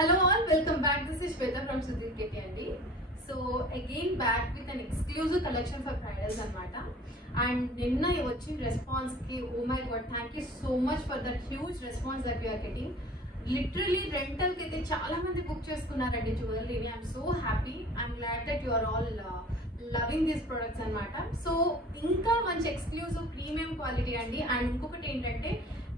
Hello all, welcome back. This is Shweta from Sudhir Ketty. So again back with an exclusive collection for bridals anamata. And ninna vachin response ki, oh my god, thank you so much for that huge response that we are getting. Literally rental ki aithe chaala mandi book cheskunnarandi jewelry. I'm so happy. I'm glad that you are all loving these products anamata. So inka manchi exclusive premium quality andi. And inkokati entante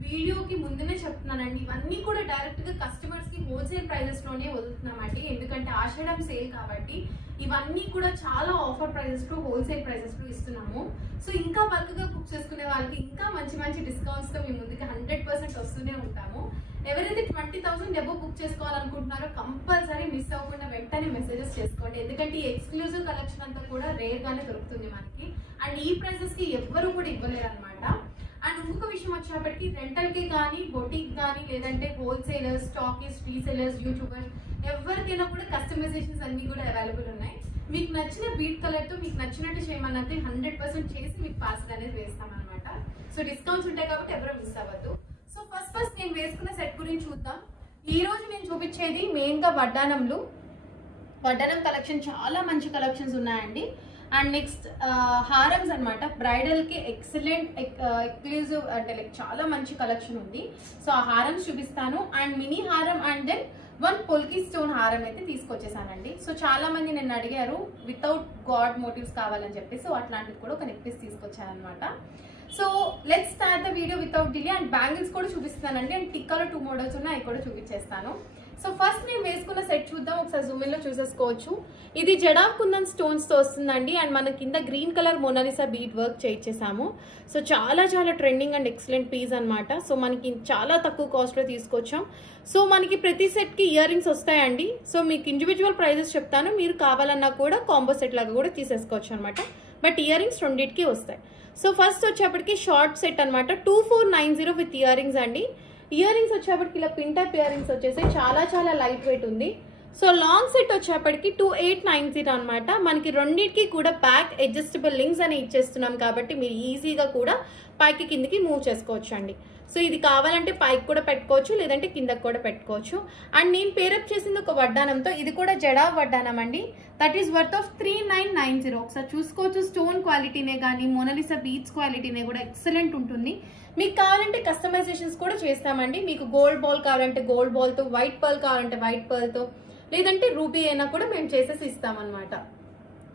వీడియోకి ముందునే చెప్తున్నానండి, ఇవన్నీ కూడా డైరెక్ట్గా కస్టమర్స్కి wholesale ప్రైజెస్లోనే వదులుతున్నామండి. ఎందుకంటే ఆషాఢం sale కాబట్టి ఇవన్నీ కూడా చాలా ఆఫర్ ప్రైజెస్లో హోల్సేల్ ప్రైజెస్లో ఇస్తున్నాము. సో ఇంకా బల్క్గా బుక్ చేసుకునే వాళ్ళకి ఇంకా మంచి మంచి డిస్కౌంట్స్తో మీ ముందుకి 100% వస్తూనే ఉంటాము. ఎవరైతే 20,000 ఎబో బుక్ చేసుకోవాలనుకుంటున్నారో కంపల్సరీ మిస్ అవ్వకుండా వెంటనే మెసేజెస్ చేసుకోండి. ఎందుకంటే ఈ ఎక్స్క్లూజివ్ కలెక్షన్ అంతా కూడా రేర్గానే దొరుకుతుంది మనకి. అండ్ ఈ ప్రైజెస్కి ఎవ్వరూ కూడా ఇవ్వలేరు అనమాట. అండ్ ఇంకొక విషయం వచ్చేప్పటికి రెంటల్కి కానీ బొటిక్ కానీ లేదంటే హోల్సేలర్స్, స్టాకిస్ట్, రీసెలర్స్, యూట్యూబర్స్ ఎవరికైనా కూడా కస్టమైజేషన్స్ అన్నీ కూడా అవైలబుల్ ఉన్నాయి. మీకు నచ్చిన బీట్ కలర్తో మీకు నచ్చినట్టు చేయమన్నది 100% చేసి మీకు పార్సల్ అనేది వేస్తామన్నమాట. సో డిస్కౌంట్స్ ఉంటాయి కాబట్టి ఎవరో మిస్ అవ్వద్దు. సో ఫస్ట్ నేను వేసుకున్న సెట్ గురించి చూద్దాం. ఈ రోజు నేను చూపించేది మెయిన్గా వడ్డానం కలెక్షన్. చాలా మంచి కలెక్షన్స్ ఉన్నాయండి. అండ్ నెక్స్ట్ హారమ్స్ అనమాట. బ్రైడల్కి ఎక్సలెంట్ ఎక్స్క్లూజివ్ అంటే లైక్ చాలా మంచి కలెక్షన్ ఉంది. సో ఆ హారమ్స్ చూపిస్తాను. అండ్ మినీ హారం అండ్ దెన్ 1 పొల్కి స్టోన్ హారం అయితే తీసుకొచ్చేసానండి. సో చాలా మంది నన్ను అడిగారు వితౌట్ గాడ్ మోటివ్స్ కావాలని చెప్పి. సో అట్లాంటిది కూడా ఒక నెక్లెస్ తీసుకొచ్చాను అనమాట. So let's start the video without delay. And bangles కూడా చూపిస్తానండి. అండ్ టిక్కాలో 2 మోడల్స్ ఉన్నాయి, అవి కూడా చూపించేస్తాను. సో ఫస్ట్ నేను వేసుకున్న సెట్ చూద్దాం. ఒకసారి జూమిన్లో చూసేసుకోవచ్చు. ఇది జడాబ్ కుందన్ స్టోన్స్తో వస్తుందండి. అండ్ మన కింద green colour Mona Lisa bead work చేయించేసాము. సో చాలా ట్రెండింగ్ అండ్ ఎక్సలెంట్ పీస్ అనమాట. సో మనకి చాలా తక్కువ కాస్ట్లో తీసుకొచ్చాం. సో మనకి ప్రతి సెట్కి ఇయర్ రింగ్స్ వస్తాయండి. సో మీకు ఇండివిజువల్ ప్రైజెస్ చెప్తాను, మీరు కావాలన్నా కూడా కాంబో సెట్ లాగా కూడా తీసేసుకోవచ్చు అనమాట. బట్ ఇయర్ రింగ్స్ రెండింటికి వస్తాయి. సో ఫస్ట్ వచ్చేప్పటికి షార్ట్ సెట్ అనమాట. 2490 విత్ ఇయర్ రింగ్స్ అండి. ఇయర్ రింగ్స్ వచ్చేప్పటికి ఇలా పిన్ టైప్ ఇయర్ రింగ్స్ వచ్చేసి చాలా లైట్ వెయిట్ ఉంది. సో లాంగ్ సెట్ వచ్చేప్పటికి 2890 అనమాట. మనకి రెండింటికి కూడా బ్యాక్ అడ్జస్టబుల్ లింక్స్ అని ఇచ్చేస్తున్నాం కాబట్టి మీరు ఈజీగా కూడా పైకి కిందకి మూవ్ చేసుకోవచ్చు అండి. సో ఇది కావాలంటే పైకి కూడా పెట్టుకోవచ్చు, లేదంటే కిందకి కూడా పెట్టుకోవచ్చు. అండ్ నేను పేరప్ చేసింది ఒక వడ్డానంతో. ఇది కూడా జడా వడ్డానం అండి. That is worth of 3990. ఒకసారి చూసుకోవచ్చు. స్టోన్ క్వాలిటీనే కానీ మోనాలిసా బీట్స్ క్వాలిటీనే కూడా ఎక్సలెంట్ ఉంటుంది. మీకు కావాలంటే కస్టమైజేషన్స్ కూడా చేస్తామండి. మీకు గోల్డ్ బాల్ కావాలంటే గోల్డ్ బాల్తో, వైట్ పర్ల్ కావాలంటే వైట్ పర్ల్తో, లేదంటే రూబీ అయినా కూడా మేము చేసేసి ఇస్తామన్నమాట.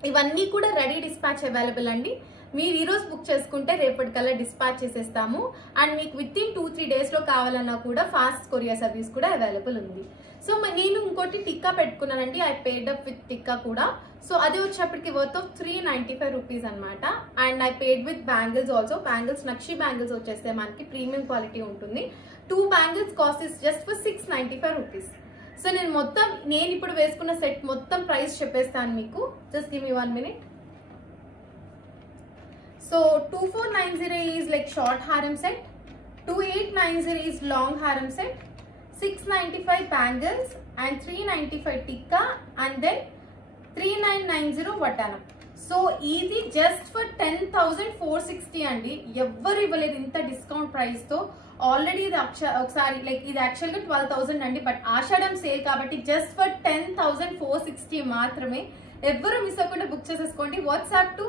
ఇవన్నీ కూడా రెడీ డిస్పాచ్ అవైలబుల్ అండి. మీరు ఈరోజు బుక్ చేసుకుంటే రేపటికల్లా డిస్పాచ్ చేసేస్తాము. అండ్ మీకు విత్ ఇన్ 2-3 డేస్లో కావాలన్నా కూడా ఫాస్ట్ కొరియర్ సర్వీస్ కూడా అవైలబుల్ ఉంది. సో నేను ఇంకోటి టిక్కా పెట్టుకున్నానండి. I paid up with tikka కూడా. సో అది వచ్చేప్పటికి వర్త్ ఆఫ్ 395 రూపీస్ అనమాట. And I paid with bangles also. Bangles nakshi bangles వచ్చేస్తే మనకి ప్రీమియం క్వాలిటీ ఉంటుంది. 2 bangles cost is just for 695 rupees. So నేను ఇప్పుడు వేసుకున్న సెట్ మొత్తం ప్రైస్ చెప్పేస్తాను మీకు. Just give me 1 minute. So 2490 is like short harem set, 2890 is long harem set, 695 bangles and 395 tikka and then 3990 వడ్డానం. సో ఇది just for 10,460 అండి. ఎవ్వరు ఇవ్వలేదు ఇంత డిస్కౌంట్ ప్రైస్తో. ఆల్రెడీ ఇది ఒకసారి లైక్ ఇది యాక్చువల్గా 12,000 అండి. బట్ ఆషాఢం సేల్ కాబట్టి జస్ట్ ఫర్ 10,460 మాత్రమే. ఎవ్వరు మిస్ అవ్వకుండా బుక్ చేసేసుకోండి. WhatsApp to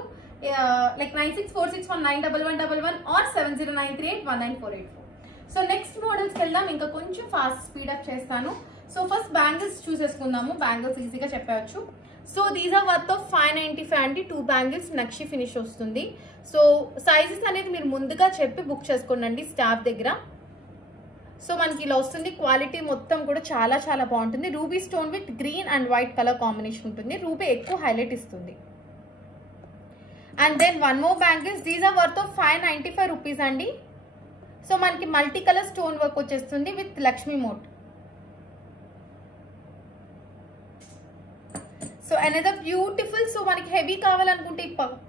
like 9646191111 or 7093819484. So next మోడల్స్కి వెళ్దాం. ఇంకా కొంచెం ఫాస్ట్ స్పీడప్ చేస్తాను. సో ఫస్ట్ బ్యాంగిల్స్ చూసేసుకుందాము. బ్యాంగిల్స్ ఈజీగా చెప్పవచ్చు. So these are worth of 595 అండి. 2 బ్యాంగిల్స్ నక్షి ఫినిష్ వస్తుంది. సో సైజెస్ అనేది మీరు ముందుగా చెప్పి బుక్ చేసుకోండి స్టాఫ్ దగ్గర. సో మనకి ఇలా వస్తుంది. క్వాలిటీ మొత్తం కూడా చాలా బాగుంటుంది. Ruby stone with green and white colour combination ఉంటుంది. రూబీ ఎక్కువ హైలైట్ ఇస్తుంది. And then 1 more bangles. These are worth of 595 rupees అండి. సో మనకి మల్టీ కలర్ స్టోన్ వర్క్ వచ్చేస్తుంది విత్ లక్ష్మీ మోట్. So another beautiful. సో మనకి హెవీ కావాలనుకుంటే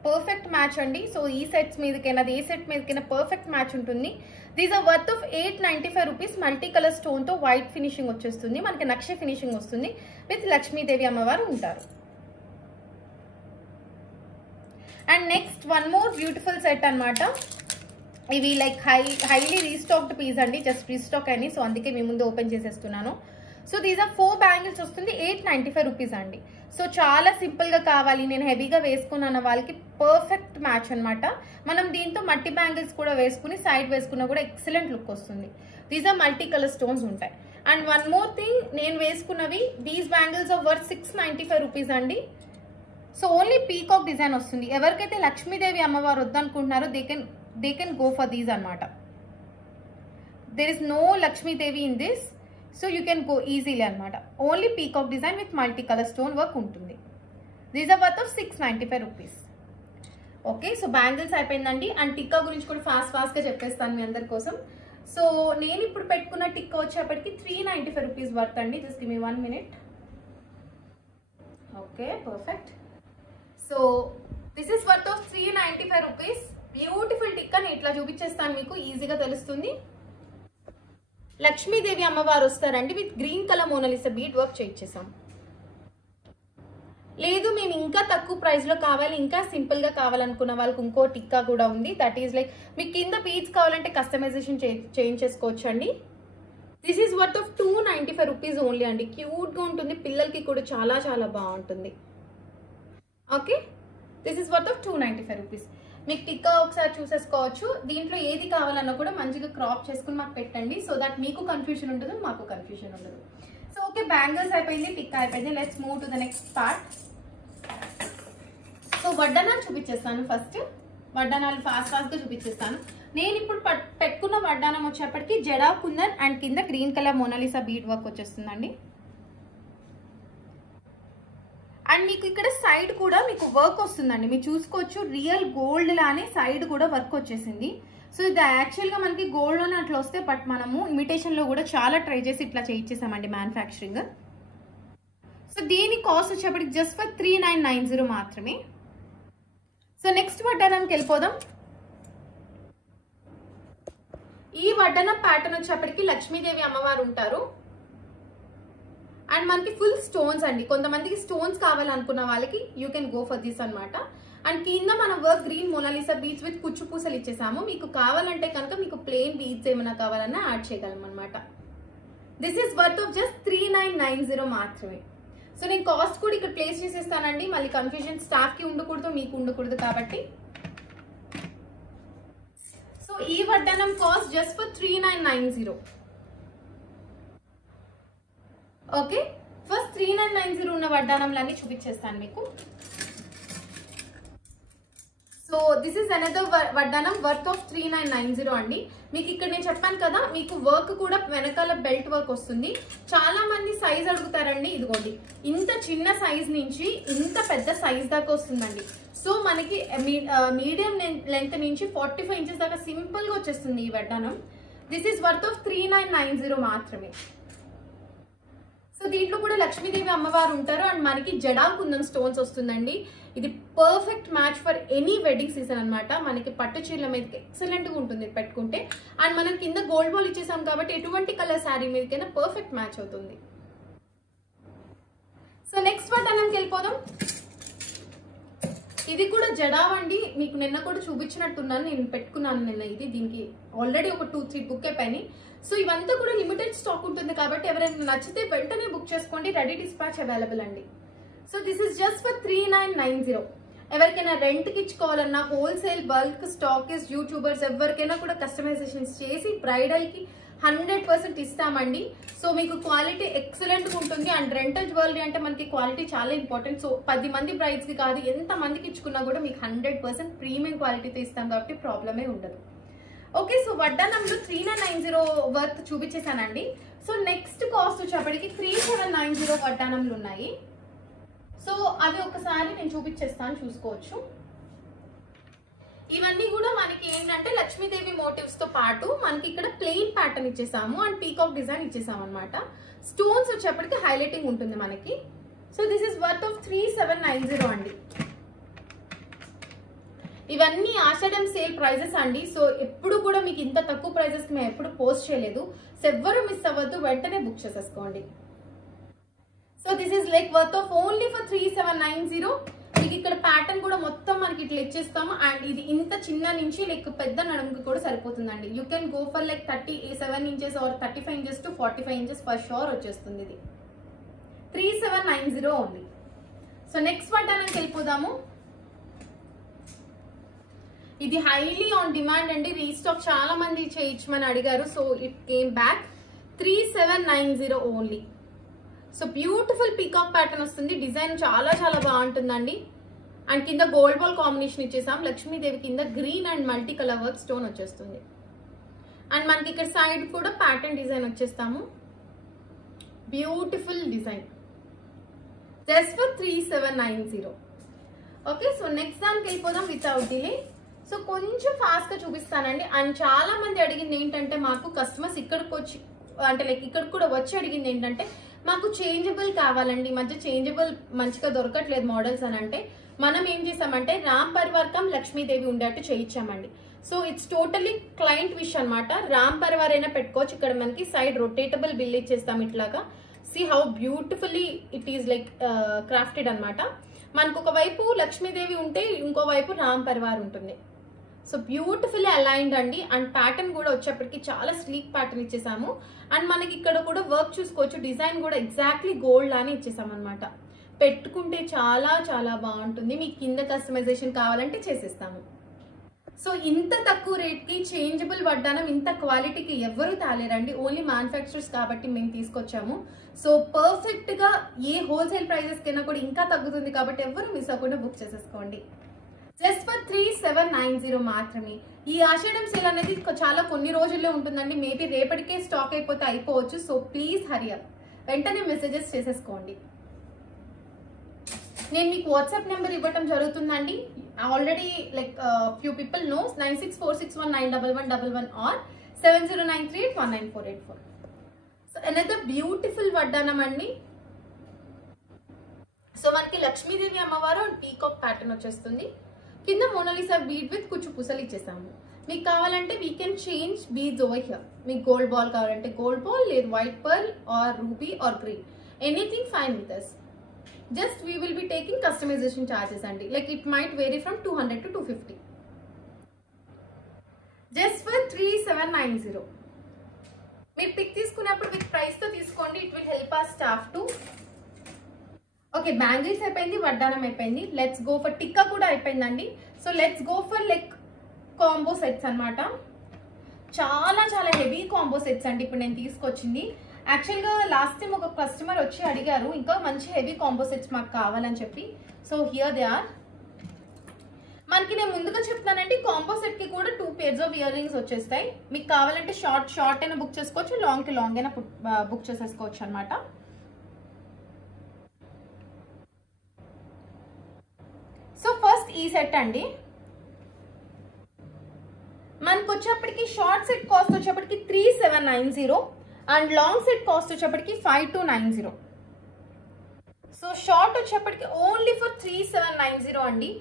పర్ఫెక్ట్ మ్యాచ్ అండి. సో ఈ సెట్స్ మీదకైనా ఏ సెట్ మీదకైనా పర్ఫెక్ట్ మ్యాచ్ ఉంటుంది. These are worth of 895 rupees. Multi colour స్టోన్తో వైట్ ఫినిషింగ్ వచ్చేస్తుంది. మనకి నక్షి ఫినిషింగ్ వస్తుంది విత్ లక్ష్మీదేవి అమ్మవారు ఉంటారు. And next 1 more beautiful set అనమాట. ఇవి లైక్ హైలీ రీస్టాక్డ్ పీస్ అండి. జస్ట్ రీస్టాక్ అని. సో అందుకే మీ ముందు ఓపెన్ చేసేస్తున్నాను. సో దీస్ ఆర్ 4 బ్యాంగిల్స్ వస్తుంది 895 రూపీస్ అండి. సో చాలా సింపుల్గా కావాలి, నేను హెవీగా వేసుకున్న వాళ్ళకి పర్ఫెక్ట్ మ్యాచ్ అనమాట. మనం దీంతో మట్టి బ్యాంగిల్స్ కూడా వేసుకుని సైడ్ వేసుకున్నా కూడా ఎక్సలెంట్ లుక్ వస్తుంది. These are multi colour stones ఉంటాయి. అండ్ వన్ మోర్ థింగ్, నేను వేసుకున్నవి these bangles are worth 695 rupees అండి. సో ఓన్లీ పీకాక్ డిజైన్ వస్తుంది. ఎవరికైతే లక్ష్మీదేవి అమ్మవారు వద్దనుకుంటున్నారో they can go for these అనమాట. There is no Lakshmidevi in this, so you can go easily అనమాట. Only peacock design with multi colour stone work ఉంటుంది. These are worth of 695 rupees. Okay, so bangles అయిపోయిందండి. And tikka గురించి కూడా ఫాస్ట్గా చెప్పేస్తాను మీ అందరి కోసం. సో నేను ఇప్పుడు పెట్టుకున్న టిక్కా వచ్చేప్పటికి 395 రూపీస్ వర్త్ అండి. Just give me 1 minute. Okay, perfect. So this is worth of 395 rupees. Beautiful tikka నేను ఇట్లా చూపించేస్తాను, మీకు ఈజీగా తెలుస్తుంది. లక్ష్మీదేవి అమ్మవారు వస్తారండి with green colour Mona Lisa bead work చేయించేసాం. లేదు మేము ఇంకా తక్కువ ప్రైస్లో కావాలి, ఇంకా సింపుల్గా కావాలనుకున్న వాళ్ళకి ఇంకో టిక్కా కూడా ఉంది. దట్ ఈస్ లైక్ మీకు కింద బీడ్స్ కావాలంటే కస్టమైజేషన్ చేయించేసుకోవచ్చు అండి. This is worth of 295 rupees only అండి. క్యూట్గా ఉంటుంది, పిల్లలకి కూడా చాలా చాలా బాగుంటుంది. Okay, this is worth of 295 rupees. మీకు టిక్కా ఒకసారి చూసేసుకోవచ్చు. దీంట్లో ఏది కావాలన్నా కూడా మంచిగా క్రాప్ చేసుకుని మాకు పెట్టండి, సో దట్ మీకు కన్ఫ్యూజన్ ఉండదు, మాకు కన్ఫ్యూజన్ ఉండదు. సో ఓకే, బ్యాంగిల్స్ అయిపోయింది, టిక్కా అయిపోయింది. Let's move to the next part. So వడ్డానాలు చూపించేస్తాను. ఫస్ట్ వడ్డానాలు ఫాస్ట్గా చూపించేస్తాను. నేను ఇప్పుడు పెట్టుకున్న వడ్డానం వచ్చేప్పటికి జడా కుందన్ అండ్ కింద green colour Mona Lisa bead work వచ్చేస్తుందండి. అండ్ మీకు ఇక్కడ సైడ్ కూడా మీకు వర్క్ వస్తుందండి, మీరు చూసుకోవచ్చు. రియల్ గోల్డ్ లానే సైడ్ కూడా వర్క్ వచ్చేసింది. సో ఇది యాక్చువల్గా మనకి గోల్డ్ లోనే అట్లా వస్తే, బట్ మనము ఇమిటేషన్లో కూడా చాలా ట్రై చేసి ఇట్లా చేయించేసామండి మ్యానుఫ్యాక్చరింగ్. సో దీని కాస్ట్ వచ్చేప్పటికి జస్ట్ ఫర్ 3990 మాత్రమే. సో నెక్స్ట్ వడ్డానంకి వెళ్ళిపోదాం. ఈ వడ్డానం ప్యాటర్న్ వచ్చేప్పటికి లక్ష్మీదేవి అమ్మవారు ఉంటారు. అండ్ మనకి ఫుల్ స్టోన్స్ అండి. కొంతమందికి స్టోన్స్ కావాలనుకున్న వాళ్ళకి you can go for this అనమాట. అండ్ కింద మనం work green Mona Lisa beads with కుచ్చు పూసలు ఇచ్చేసాము. మీకు కావాలంటే కనుక మీకు ప్లెయిన్ బీడ్స్ ఏమైనా కావాలన్నా యాడ్ చేయగలం అనమాట. This is worth of just 3990 మాత్రమే. సో నేను కాస్ట్ కూడా ఇక్కడ ప్లేస్ చేసేస్తానండి, మళ్ళీ కన్ఫ్యూజన్ స్టాఫ్కి ఉండకూడదు, మీకు ఉండకూడదు కాబట్టి. సో ఈ వడ్డానం cost just for 3990. Okay, first 3990 ఉన్న వడ్డానంలన్నీ చూపించేస్తాను మీకు. సో దిస్ ఇస్ అనదర్ వడ్డానం వర్త్ ఆఫ్ 3990 అండి. మీకు ఇక్కడ నేను చెప్పాను కదా, మీకు వర్క్ కూడా వెనకాల బెల్ట్ వర్క్ వస్తుంది. చాలా మంది సైజ్ అడుగుతారండి. ఇదిగోండి, ఇంత చిన్న సైజ్ నుంచి ఇంత పెద్ద సైజ్ దాకా వస్తుందండి. సో మనకి మీడియం లెంత్ నుంచి 45 ఇంచెస్ దాకా సింపుల్ గా వచ్చేస్తుంది ఈ వడ్డానం. దిస్ ఈస్ వర్త్ ఆఫ్ 3990 మాత్రమే. సో దీంట్లో కూడా లక్ష్మీదేవి అమ్మవారు ఉంటారు అండ్ మనకి జడా కుందన్ స్టోన్స్ వస్తుందండి. ఇది perfect match for any wedding season అనమాట. మనకి పట్టు చీరల మీదకి ఎక్సలెంట్ గా ఉంటుంది పెట్టుకుంటే. అండ్ మనం కింద గోల్డ్ బాల్ ఇచ్చేసాం కాబట్టి ఎటువంటి కలర్ శారీ మీదకైనా పర్ఫెక్ట్ మ్యాచ్ అవుతుంది. సో నెక్స్ట్ వడ్డానంకి వెళ్ళిపోదాం. ఇది కూడా జడావండి. మీకు నిన్న కూడా చూపించినట్టున్నాను, నేను పెట్టుకున్నాను నిన్న. ఇది దీనికి ఆల్రెడీ ఒక 2-3 బుక్ అయిపోయినాయి. సో ఇవంతా కూడా లిమిటెడ్ స్టాక్ ఉంటుంది కాబట్టి ఎవరైనా నచ్చితే వెంటనే బుక్ చేసుకోండి. రెడీ డిస్పాచ్ అవైలబుల్ అండి. So this is just for 3990. ఎవరికైనా రెంట్కి ఇచ్చుకోవాలన్నా, హోల్సేల్ బల్క్ స్టాకిస్ యూట్యూబర్స్ ఎవరికైనా కూడా కస్టమైజేషన్స్ చేసి బ్రైడల్కి 100% ఇస్తామండి. సో మీకు క్వాలిటీ ఎక్సలెంట్గా ఉంటుంది. అండ్ రెంటల్ జ్యువెలరీ అంటే మనకి క్వాలిటీ చాలా ఇంపార్టెంట్. సో 10 మంది బ్రైడ్స్కి కాదు, ఎంత మందికి ఇచ్చుకున్నా కూడా మీకు 100% ప్రీమియం క్వాలిటీతో ఇస్తాం కాబట్టి ప్రాబ్లమే ఉండదు. ఓకే, సో వడ్డానంలో 3990 వర్త్ చూపించేసానండి. సో నెక్స్ట్ కాస్ట్ వచ్చేప్పటికి 3790 వడ్డానంలు ఉన్నాయి. సో అవి ఒకసారి నేను చూపించేస్తాను, చూసుకోవచ్చు. ఇవన్నీ కూడా మనకి ఏంటంటే లక్ష్మీదేవి మోటివ్స్ తో పాటు మనకి ఇక్కడ ప్లెయిన్ ప్యాటర్న్ ఇచ్చేసాము అండ్ పీకాక్ డిజైన్ ఇచ్చేసాము అనమాట. స్టోన్స్ వచ్చేప్పటికి హైలైటింగ్ ఉంటుంది మనకి. So this is worth of 3790 అండి. ఇవన్నీ ఆషాఢం సేల్ ప్రైజెస్ అండి. సో ఎప్పుడు కూడా మీకు ఇంత తక్కువ ప్రైజెస్ మేము ఎప్పుడు పోస్ట్ చేయలేదు. సో ఎవ్వరు మిస్ అవ్వద్దు, వెంటనే బుక్ చేసేసుకోండి. So this is like worth of only for 3790. మీకు ఇక్కడ ప్యాటర్న్ కూడా మొత్తం మనకి ఇట్లా ఇచ్చేస్తాము. అండ్ ఇది ఇంత చిన్న నుంచి లైక్ పెద్ద నడుముకి కూడా సరిపోతుందండి. You can go for like 37 inches are 35 inches to 45 inches for sure వచ్చేస్తుంది. ఇది 3790 ఓన్లీ. సో నెక్స్ట్ వడ్డానంకి వెళ్ళిపోదాము. ఇది హైలీ ఆన్ డిమాండ్ అండి, రీస్టాక్ చాలా మంది చేయించమని అడిగారు. So it came back 3790 only. So beautiful peacock pattern వస్తుంది. డిజైన్ చాలా చాలా బాగుంటుందండి. అండ్ కింద గోల్డ్ బాల్ కాంబినేషన్ ఇచ్చేసాం. లక్ష్మీదేవి కింద green and multi colour work stone వచ్చేస్తుంది. అండ్ మనకి ఇక్కడ సైడ్ కూడా ప్యాటర్న్ డిజైన్ వచ్చేస్తాము. Beautiful design just for 3790. Okay, so next దానికి వెళ్ళిపోదాం వితౌట్ డిలే. సో కొంచెం ఫాస్ట్ గా చూపిస్తానండి. అండ్ చాలా మంది అడిగింది ఏంటంటే, మాకు కస్టమర్స్ ఇక్కడికి వచ్చి అంటే లైక్ ఇక్కడికి కూడా వచ్చి అడిగింది ఏంటంటే, మాకు చేంజబుల్ కావాలండి, మధ్య చేంజబుల్ మంచిగా దొరకట్లేదు మోడల్స్ అని అంటే, మనం ఏం చేసామంటే రామ్ పరివార్ కమ్ లక్ష్మీదేవి ఉండేట్టు చేయించామండి. So it's totally client wish అనమాట. రామ్ పరివార్ అయినా పెట్టుకోవచ్చు. ఇక్కడ మనకి సైడ్ రొటేటబుల్ బిల్ ఇచ్చేస్తాం ఇట్లాగా. See how beautifully it is like crafted అనమాట. మనకు ఒకవైపు లక్ష్మీదేవి ఉంటే ఇంకో వైపు రామ్ పరివార్ ఉంటుంది. సో బ్యూటిఫుల్లీ అలైన్డ్ అండి. అండ్ ప్యాటర్న్ కూడా వచ్చేప్పటికి చాలా స్లీక్ ప్యాటర్న్ ఇచ్చేసాము. అండ్ మనకి ఇక్కడ కూడా వర్క్ చూసుకోవచ్చు. డిజైన్ కూడా ఎగ్జాక్ట్లీ గోల్డ్ లానే ఇచ్చేసాం అనమాట. పెట్టుకుంటే చాలా చాలా బాగుంటుంది. మీకు కింద కస్టమైజేషన్ కావాలంటే చేసేస్తాము. సో ఇంత తక్కువ రేట్కి చేంజబుల్ వడ్డానం ఇంత క్వాలిటీకి ఎవరు తాలేరండి. ఓన్లీ మ్యానుఫ్యాక్చరర్స్ కాబట్టి మేము తీసుకొచ్చాము. సో పర్ఫెక్ట్ గా ఏ హోల్సేల్ ప్రైజెస్ కైనా కూడా ఇంకా తగ్గుతుంది కాబట్టి ఎవరు మిస్ అవ్వకుండా బుక్ చేసేసుకోండి. జస్ట్ ఫర్ 3790 మాత్రమే. ఈ ఆషాఢం సేల్ అనేది చాలా కొన్ని రోజుల్లో ఉంటుందండి. మేబీ రేపటికే స్టాక్ అయిపోతే అయిపోవచ్చు. సో ప్లీజ్ హరి అప్, వెంటనే మెసేజెస్ చేసేసుకోండి. నేను మీకు వాట్సాప్ నెంబర్ ఇవ్వటం జరుగుతుందండి. Already like few people knows 9646191111 or 7093819484. So another beautiful వడ్డానం అండి. సో మనకి లక్ష్మీదేవి అమ్మవారు అండ్ పీకాక్ ప్యాటర్న్ వచ్చేస్తుంది. కింద మోనాలిసా బీడ్ విత్ కుచ్చు పూసలు ఇచ్చేసాము. మీకు కావాలంటే we can change beads over here. మీకు గోల్డ్ బాల్ కావాలంటే గోల్డ్ బాల్, లేదు white pearl or ruby or green, anything fine with us. Just we will be taking customization charges అండి. Like it might vary from 200 to 250. Just for 3790. మీరు pick తీసుకున్నప్పుడు with price తో తీసుకోండి. It will help our staff too. Okay, bangles అయిపోయింది, వడ్డానం అయిపోయింది. Let's go for tikka కూడా అయిపోయిందండి. So let's go for like combo sets అనమాట. చాలా చాలా హెవీ కాంబో సెట్స్ అండి ఇప్పుడు నేను తీసుకొచ్చింది. యాక్చువల్గా లాస్ట్ టైం ఒక కస్టమర్ వచ్చి అడిగారు ఇంకా మంచి హెవీ కాంబో సెట్స్ మాకు కావాలని చెప్పి. So here they are. మనకి నేను ముందుగా చెప్తానండి, కాంబో సెట్ కి కూడా 2 pairs ఆఫ్ ఇయర్ రింగ్స్ వచ్చేస్తాయి. మీకు కావాలంటే షార్ట్ అయినా బుక్ చేసుకోవచ్చు, లాంగ్ కి లాంగ్ అయినా బుక్ చేసేసుకోవచ్చు అనమాట. సో ఫస్ట్ ఈ సెట్ అండి. మనకు వచ్చేప్పటికి షార్ట్ సెట్ కాస్ట్ వచ్చేప్పటికి 3790 అండ్ లాంగ్ సెట్ కాస్ట్ వచ్చేప్పటికి 5290. సో షార్ట్ వచ్చేప్పటికి ఓన్లీ ఫర్ 3790 అండి.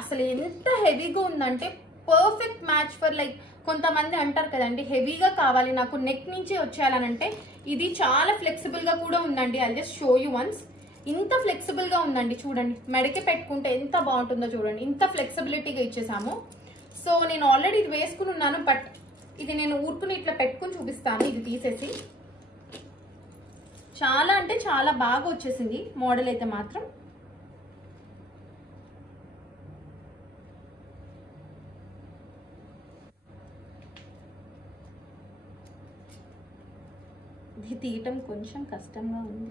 అసలు ఎంత హెవీగా ఉందంటే పర్ఫెక్ట్ మ్యాచ్ ఫర్ లైక్ కొంతమంది అంటారు కదండి హెవీగా కావాలి నాకు నెక్ నుంచి వచ్చేయాలనంటే, ఇది చాలా ఫ్లెక్సిబుల్ గా కూడా ఉందండి. I just show you once. ఇంత ఫ్లెక్సిబుల్ గా ఉందండి, చూడండి. మెడకి పెట్టుకుంటే ఎంత బాగుంటుందో చూడండి. ఇంత ఫ్లెక్సిబిలిటీగా ఇచ్చేసాము. సో నేను ఆల్రెడీ ఇది వేసుకుని ఉన్నాను, బట్ ఇది నేను ఊరుకుని ఇట్లా పెట్టుకుని చూపిస్తాను. ఇది తీసేసి చాలా అంటే చాలా బాగా వచ్చేసింది మోడల్ అయితే మాత్రం. ఇది తీయటం కొంచెం కష్టంగా ఉంది,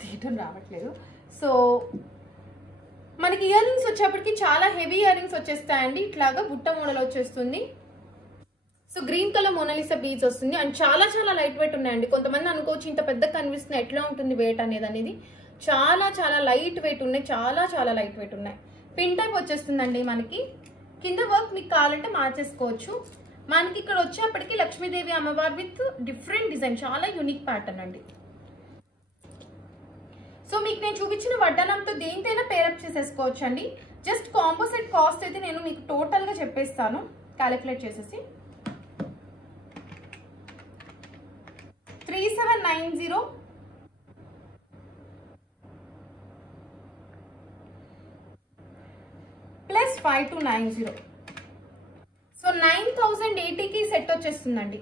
తీయటం రావట్లేదు. సో మనకి ఇయర్ రింగ్స్ వచ్చేప్పటికి చాలా హెవీ ఇయర్ రింగ్స్ వచ్చేస్తాయండి. ఇట్లాగా బుట్ట మోడల్ వచ్చేస్తుంది. So green colour Mona Lisa beads వస్తుంది అండ్ చాలా చాలా లైట్ వెయిట్ ఉన్నాయండి. కొంతమంది అనుకోవచ్చు ఇంత పెద్ద కనిపిస్తుంది ఎట్లా ఉంటుంది వెయిట్ అనేది. చాలా చాలా లైట్ వెయిట్ ఉన్నాయి, చాలా చాలా లైట్ వెయిట్ ఉన్నాయి. పిన్ టైప్ వచ్చేస్తుందండి. మనకి కింద వర్క్ మీకు కావాలంటే మార్చేసుకోవచ్చు. మనకి ఇక్కడ వచ్చేప్పటికి లక్ష్మీదేవి అమ్మవారు విత్ డిఫరెంట్ డిజైన్, చాలా యూనిక్ ప్యాటర్న్ అండి. సో మీకు నేను చూపించిన వడ్డానంతో దేనితైనా పేరప్ చేసేసుకోవచ్చు అండి. జస్ట్ కాంబో సెట్ కాస్ట్ అయితే నేను మీకు టోటల్ గా చెప్పేస్తాను క్యాలిక్యులేట్ చేసేసి. 3790 ప్లస్ 5290. సో 9080కి సెట్ వచ్చేస్తుందండి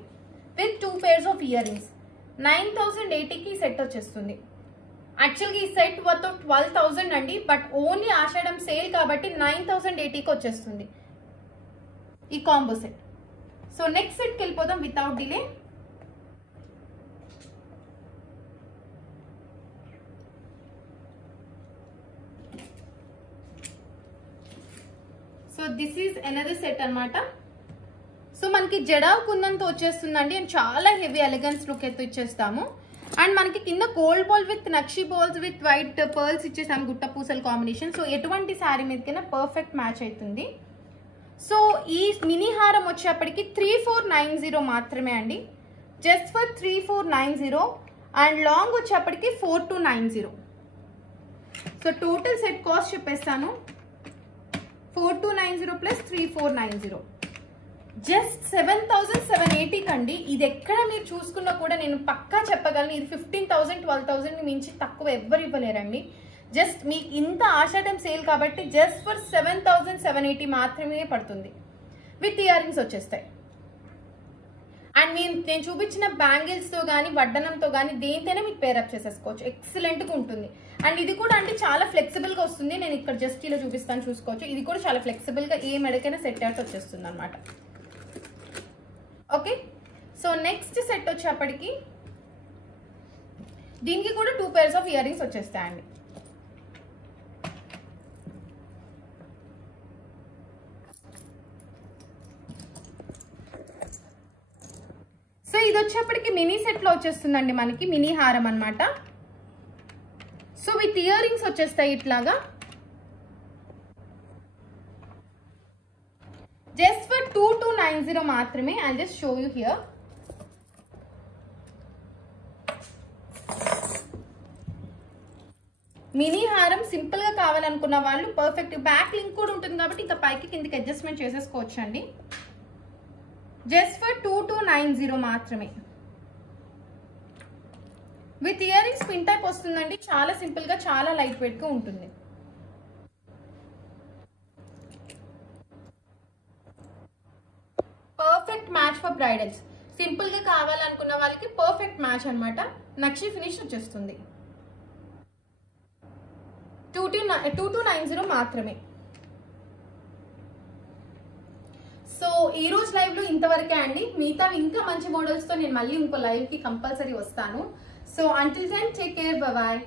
with 2 pairs of ear rings. 9080కి సెట్ వచ్చేస్తుంది. యాక్చువల్గా ఈ సెట్ వర్త్ 12,000 అండి, బట్ ఓన్లీ ఆషాఢం సేల్ కాబట్టి 9080కి వచ్చేస్తుంది ఈ కాంబో సెట్. సో నెక్స్ట్ సెట్కి వెళ్ళిపోదాం without delay. So this is another set అనమాట. సో మనకి జడావ్ కుందంతో వచ్చేస్తుందండి అండ్ చాలా హెవీ ఎలిగెన్స్ లుక్ అయితే ఇచ్చేస్తాము. అండ్ మనకి కింద గోల్డ్ బాల్ విత్ నక్షి బాల్స్ విత్ వైట్ పర్ల్స్ ఇచ్చేసాము, గుట్ట పూసల కాంబినేషన్. సో ఎటువంటి శారీ మీదకైనా పర్ఫెక్ట్ మ్యాచ్ అవుతుంది. సో ఈ మినీ హారం వచ్చేప్పటికి 3490 మాత్రమే అండి, జస్ట్ ఫర్ 3490. అండ్ లాంగ్ వచ్చేప్పటికి 4290. సో టోటల్ సెట్ కాస్ట్ చెప్పేస్తాను, 4290 ప్లస్ 3490 జస్ట్ 7,780 కండి. ఇది ఎక్కడ మీరు చూసుకున్నా కూడా నేను పక్కా చెప్పగలను, ఇది 15,000 12,000 మించి తక్కువ ఎవ్వరు ఇవ్వలేరండి. జస్ట్ మీకు ఇంత ఆషాఢం సేల్ కాబట్టి జస్ట్ ఫర్ 7,780 మాత్రమే పడుతుంది. విత్ ఇయర్ రింగ్స్ వచ్చేస్తాయి. అండ్ నేను చూపించిన బ్యాంగిల్స్తో కానీ వడ్డనంతో కానీ దేనితోనే మీకు పేరప్ చేసేసుకోవచ్చు, ఎక్సలెంట్గా ఉంటుంది. అండ్ ఇది కూడా అంటే చాలా ఫ్లెక్సిబుల్గా వస్తుంది. నేను ఇక్కడ జస్ట్ ఇలా చూపిస్తాను, చూసుకోవచ్చు. ఇది కూడా చాలా ఫ్లెక్సిబుల్గా ఏ మెడకైనా సెట్ అవుట్ వచ్చేస్తుంది అనమాట. ఓకే, సో నెక్స్ట్ సెట్ వచ్చేప్పటికి దీనికి కూడా 2 pairs ఆఫ్ ఇయర్ రింగ్స్ వచ్చేస్తాయండి. సో ఇది వచ్చేప్పటికి మినీ సెట్ లో వచ్చేస్తుందండి మనకి, మినీ హారం అనమాట. సో విత్ ఇయర్ రింగ్స్ వచ్చేస్తాయి ఇట్లాగా. జస్ట్ ఫర్ 2290 మాత్రమే. I just show you here. Mini హారం సింపుల్ గా కావాలనుకున్న వాళ్ళు పర్ఫెక్ట్. బ్యాక్ లింక్ కూడా ఉంటుంది కాబట్టి ఇంకా పైకి కిందకి అడ్జస్ట్మెంట్ చేసేసుకోవచ్చు అండి. జస్ట్ ఫర్ 2290 మాత్రమే. With ear rings pin type వస్తుందండి. చాలా సింపుల్ గా, చాలా లైట్ వెయిట్ గా ఉంటుంది. Perfect match for bridals. Simple గా కావాలనుకున్న వాళ్ళకి పర్ఫెక్ట్ మ్యాచ్ అనమాట. నక్షి ఫినిష్ వచ్చేస్తుంది. 2290 మాత్రమే. సో ఈ రోజు లైవ్ లో ఇంతవరకే అండి. మిగతా ఇంకా మంచి మోడల్స్ తో నేను మళ్ళీ ఇంకో లైవ్ కి కంపల్సరీ వస్తాను. So until then take care, bye bye.